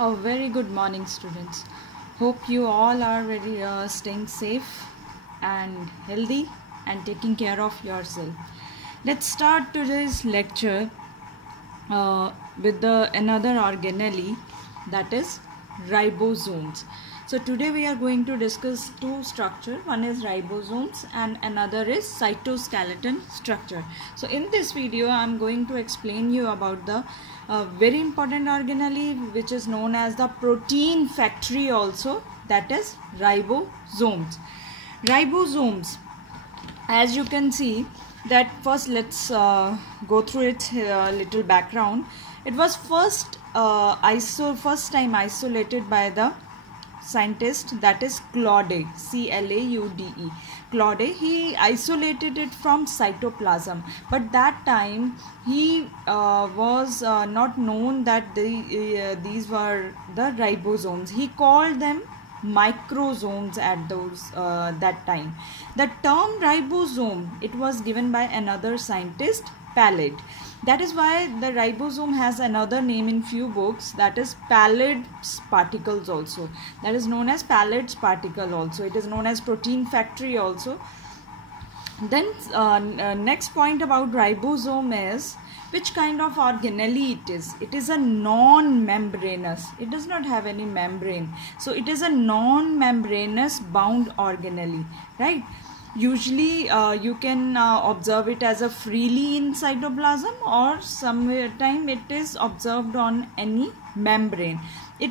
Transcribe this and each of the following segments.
A very good morning, students. Hope you all are very staying safe and healthy and taking care of yourself. Let's start today's lecture with another organelle, that is ribosomes. So today we are going to discuss two structures. One is ribosomes and another is cytoskeleton structure. So in this video I am going to explain you about the very important organelle which is known as the protein factory also, that is ribosomes. Ribosomes, as you can see, that first let's go through its little background. It was first time isolated by the scientist, that is Claude, C-L-A-U-D-E. Claude, he isolated it from cytoplasm, but that time he was not known that these were the ribosomes. He called them microsomes at that time. The term ribosome, it was given by another scientist, Palade. That is why the ribosome has another name in few books, that is Palade's particles also. That is known as Palade's particle also. It is known as protein factory also. Then next point about ribosome is which kind of organelle it is. It is a non-membranous. It does not have any membrane. So it is a non-membranous bound organelle, right? Usually you can observe it as a freely in cytoplasm, or sometime it is observed on any membrane. It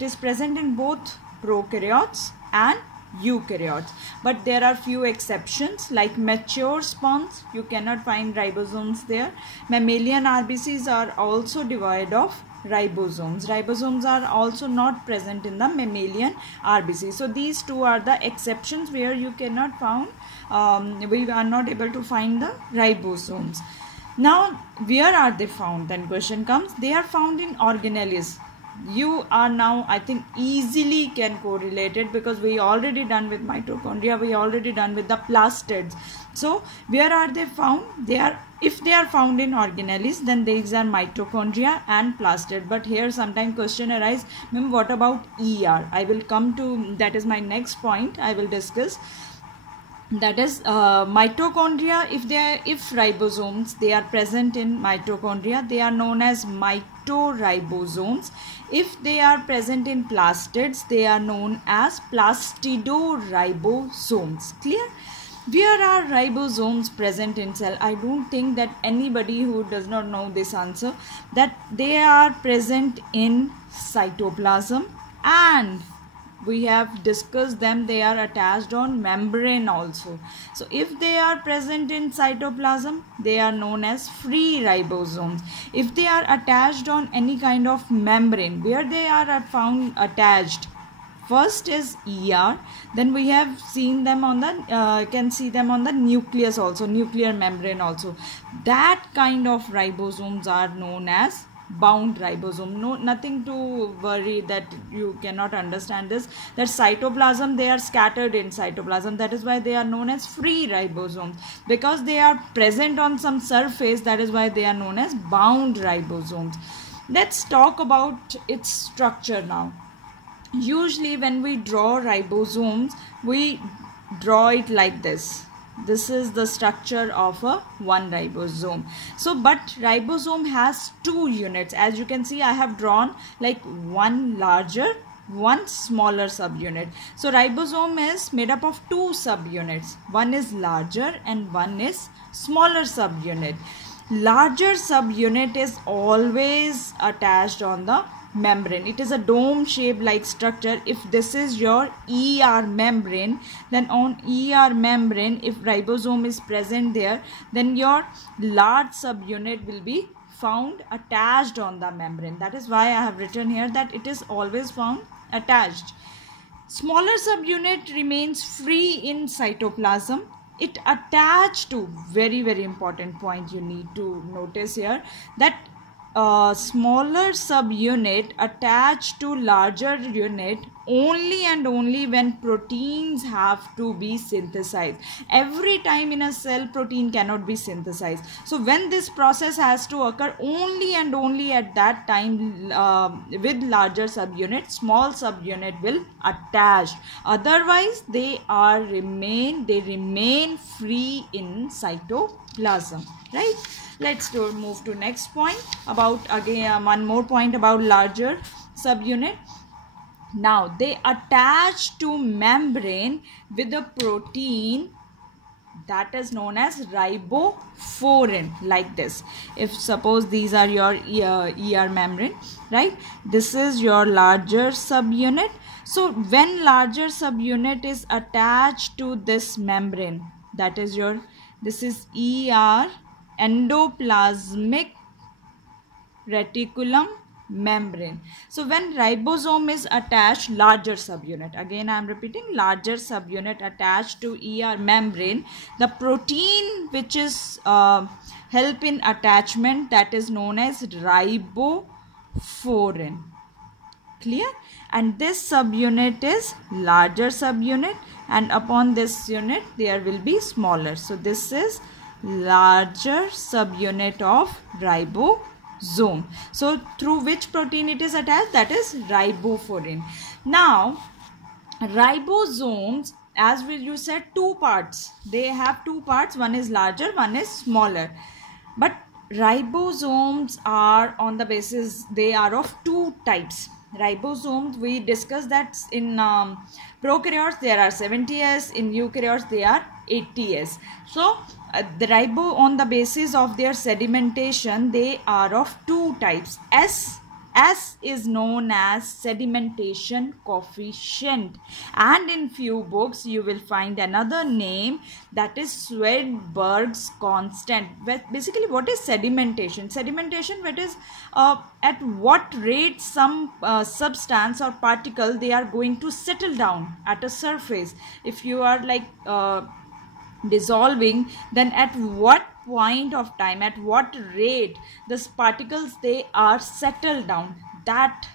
is present in both prokaryotes and eukaryotes, but there are few exceptions, like mature sponges you cannot find ribosomes there. Mammalian RBCs are also devoid of ribosomes. Ribosomes are also not present in the mammalian RBC. So these two are the exceptions where you cannot find, we are not able to find the ribosomes. Now where are they found? Then question comes, they are found in organelles. You are now, I think, easily can correlate it, because we already done with mitochondria, we already done with the plastids. So where are they found? If they are found in organelles, then these are mitochondria and plastid. But here sometimes question arise, ma'am, what about ER? I will come to, that is my next point I will discuss. That is mitochondria. If ribosomes, they are present in mitochondria, they are known as mitoribosomes. If they are present in plastids, they are known as plastidoribosomes. Clear? Where are ribosomes present in cell? I don't think that anybody who does not know this answer, that they are present in cytoplasm, and we have discussed them, they are attached on membrane also. So if they are present in cytoplasm, they are known as free ribosomes. If they are attached on any kind of membrane, where they are found attached, first is ER, then we have seen them on the can see them on the nucleus also, nuclear membrane also. That kind of ribosomes are known as bound ribosome. No, nothing to worry that you cannot understand this, that cytoplasm, they are scattered in cytoplasm, that is why they are known as free ribosomes, because they are present on some surface, that is why they are known as bound ribosomes. Let's talk about its structure now. Usually when we draw ribosomes, we draw it like this. This is the structure of one ribosome. So but ribosome has two units. As you can see, I have drawn like one larger, one smaller subunit. So ribosome is made up of two subunits. One is larger and one is smaller subunit. Larger subunit is always attached on the membrane. It is a dome shaped like structure. If this is your ER membrane, then on ER membrane, if ribosome is present there, then your large subunit will be found attached on the membrane. That is why I have written here that it is always found attached. Smaller subunit remains free in cytoplasm. It attached to, very important point you need to notice here, that smaller subunit attached to larger unit only and only when proteins have to be synthesized. Every time in a cell, protein cannot be synthesized. So when this process has to occur, only and only at that time with larger subunit, small subunit will attach. Otherwise, they remain free in cytoplasm, right? Let's move to next point about, again, one more point about larger subunit. Now they attach to membrane with a protein that is known as ribofourin, like this. If suppose these are your ER membrane, right? This is your larger subunit. So when larger subunit is attached to this membrane, that is this is ER, endoplasmic reticulum membrane. So when ribosome is attached, larger subunit, again I am repeating, larger subunit attached to ER membrane, the protein which is help in attachment, that is known as ribofourin. Clear? And this subunit is larger subunit, and upon this unit there will be smaller. So this is larger subunit of ribosome. So through which protein it is attached? That is ribofourin. Now ribosomes, as you said, two parts. They have two parts. One is larger, one is smaller. But ribosomes are on the basis, they are of two types. Ribosomes, we discussed that in prokaryotes there are 70S, in eukaryotes they are 80S. So the ribo, on the basis of their sedimentation, they are of two types. S is known as sedimentation coefficient, and in few books you will find another name, that is Swedberg's constant. Basically, what is sedimentation? Sedimentation, what is at what rate some substance or particle they are going to settle down at a surface. If you are like dissolving, then at what point of time, at what rate these particles they are settled down, that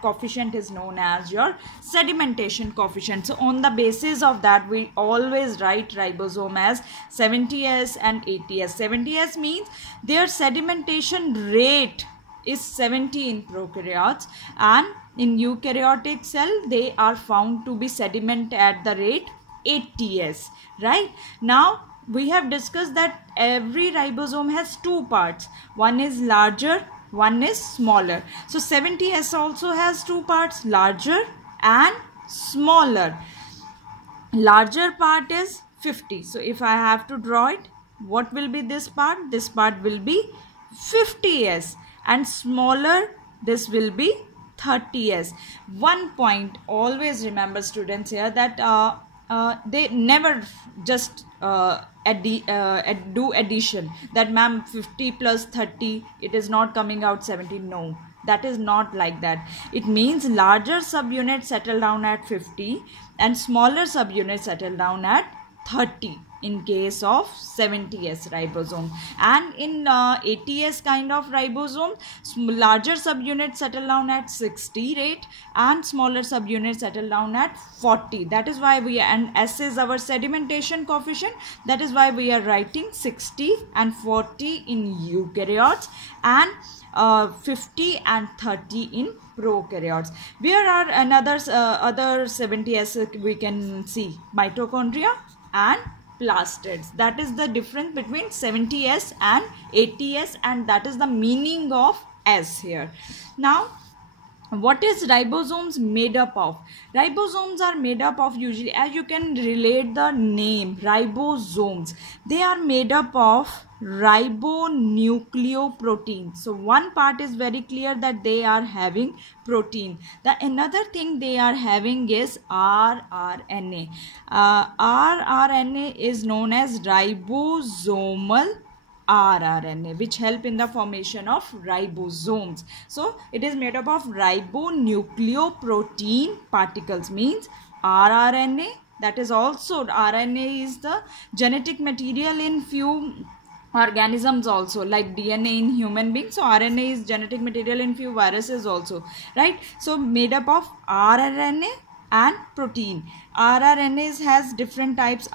coefficient is known as your sedimentation coefficient. So on the basis of that, we always write ribosome as 70S and 80S. 70S means their sedimentation rate is 70 in prokaryotes, and in eukaryotic cell they are found to be sediment at the rate 80S, right? Now we have discussed that every ribosome has two parts. One is larger, one is smaller. So 70S also has two parts, larger and smaller. Larger part is 50. So if I have to draw it, what will be this part? This part will be 50S, and smaller, this will be 30S. One point always remember, students, here, that they never just do addition, that ma'am 50 plus 30, it is not coming out 70. No, that is not like that. It means larger subunits settle down at 50 and smaller subunits settle down at 30 in case of 70S ribosome. And in 80S kind of ribosome, larger subunits settle down at 60 rate and smaller subunits settle down at 40. That is why and S is our sedimentation coefficient. That is why we are writing 60 and 40 in eukaryotes and 50 and 30 in prokaryotes. Where are other 70S we can see? Mitochondria and plastids. That is the difference between 70S and 80S, and that is the meaning of S here. Now, what is ribosomes made up of? Ribosomes are made up of, usually, as you can relate the name, ribosomes. They are made up of ribonucleoprotein. So one part is very clear that they are having protein. The another thing they are having is rRNA. rRNA is known as ribosomal rRNA, which help in the formation of ribosomes. So it is made up of ribonucleoprotein particles, means rRNA. That is also, RNA is the genetic material in few organisms also, like DNA in human beings. So RNA is genetic material in few viruses also, right? So made up of rRNA and protein. rRNAs has different types.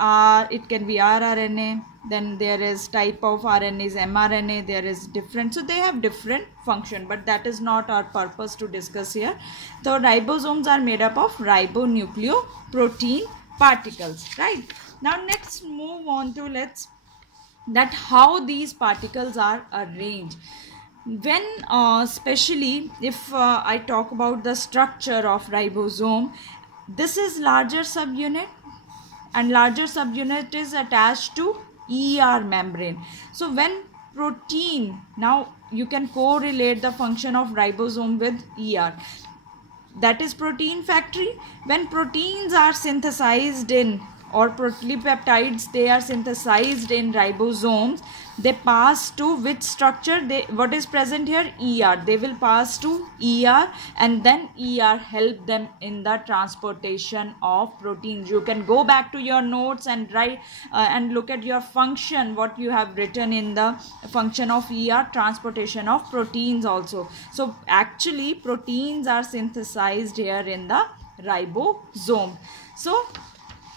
It can be rRNA, then there is type of RNAs mRNA, there is different, so they have different function, but that is not our purpose to discuss here. So ribosomes are made up of ribonucleoprotein particles, right? Now let's move on to that how these particles are arranged. When especially if I talk about the structure of ribosome, this is larger subunit, and larger subunit is attached to ER membrane. So when protein, now you can correlate the function of ribosome with ER, that is protein factory. When proteins are synthesized in, or polypeptides, they are synthesized in ribosomes, they pass to which structure? What is present here? ER. They will pass to ER, and then ER help them in the transportation of proteins. You can go back to your notes and write and look at your function, what you have written in the function of ER, transportation of proteins also. So actually proteins are synthesized here in the ribosome. So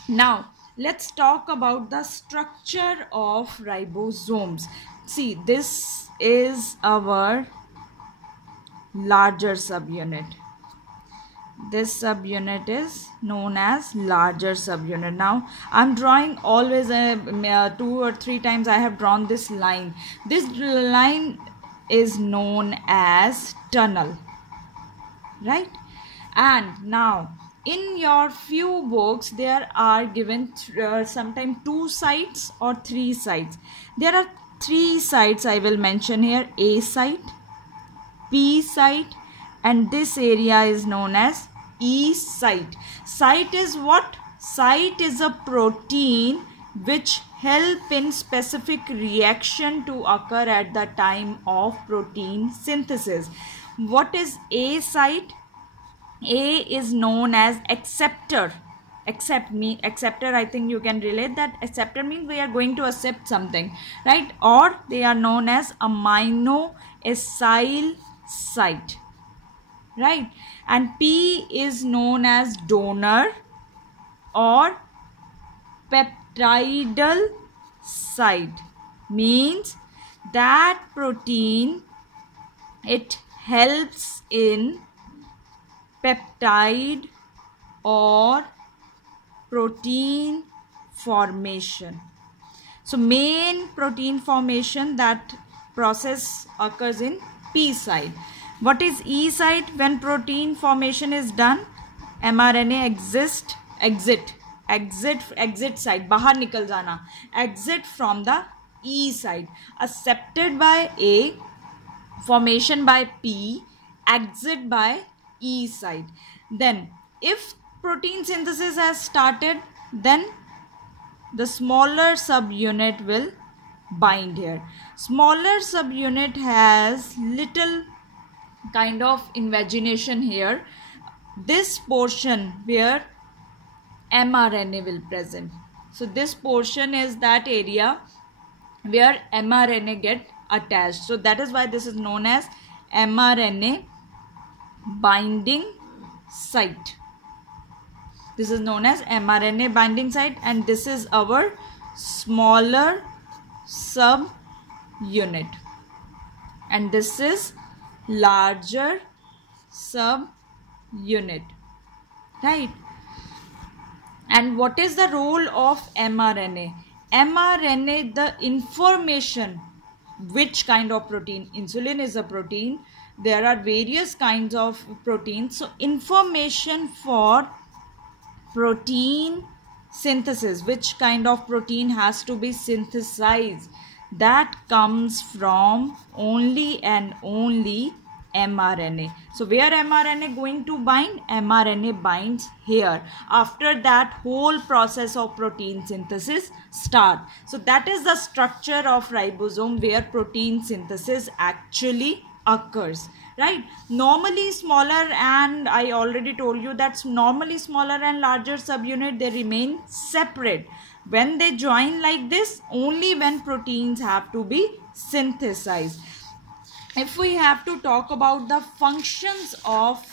now let's talk about the structure of ribosomes. See, this is our larger subunit. This subunit is known as larger subunit. Now I'm drawing always 2 or 3 times I have drawn this line. This line is known as tunnel, right? And now in your few books there are given sometimes 2 sites or 3 sites. There are 3 sites I will mention here: A site, P site, and this area is known as E site. Site is what? Site is a protein which help in specific reaction to occur at the time of protein synthesis. What is A site? A is known as acceptor. Acceptor, I think you can relate that. Acceptor means we are going to accept something, right? Or they are known as amino acyl site, right? And P is known as donor or peptidal site. Means that protein, it helps in peptide or protein formation. So main protein formation, that process occurs in P site. What is E site? When protein formation is done, mRNA exit site, bahar nikal jana, exit from the E site, accepted by A, formation by P, exit by E site. Then if protein synthesis has started, then the smaller subunit will bind here. Smaller subunit has little kind of invagination here. This portion where mRNA will present. So this portion is that area where mRNA get attached. So that is why this is known as mRNA binding site. This is known as mRNA binding site, and this is our smaller subunit, and this is larger subunit, right? And what is the role of mRNA? mRNA, the information, which kind of protein? Insulin is a protein. There are various kinds of proteins. So information for protein synthesis, which kind of protein has to be synthesized, that comes from only and only mRNA. So where mRNA going to bind? mRNA binds here. After that, whole process of protein synthesis start. So that is the structure of ribosome, where protein synthesis actually occurs, right? Normally smaller, and I already told you that normally smaller and larger subunit, they remain separate. When they join like this, only when proteins have to be synthesized. If we have to talk about the functions of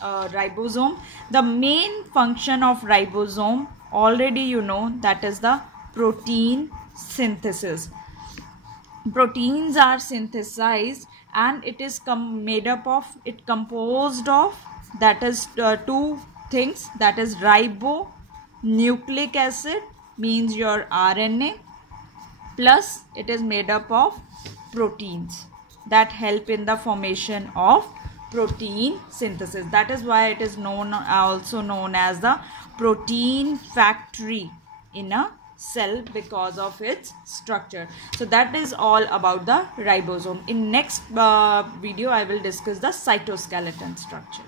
ribosome, the main function of ribosome, already you know, that is the protein synthesis. Proteins are synthesized and it is composed of, that is two things, that is ribonucleic acid, means your RNA, plus it is made up of proteins that help in the formation of protein synthesis. That is why it is also known as the protein factory in a cell, because of its structure. So that is all about the ribosome. In next video I will discuss the cytoskeleton structure.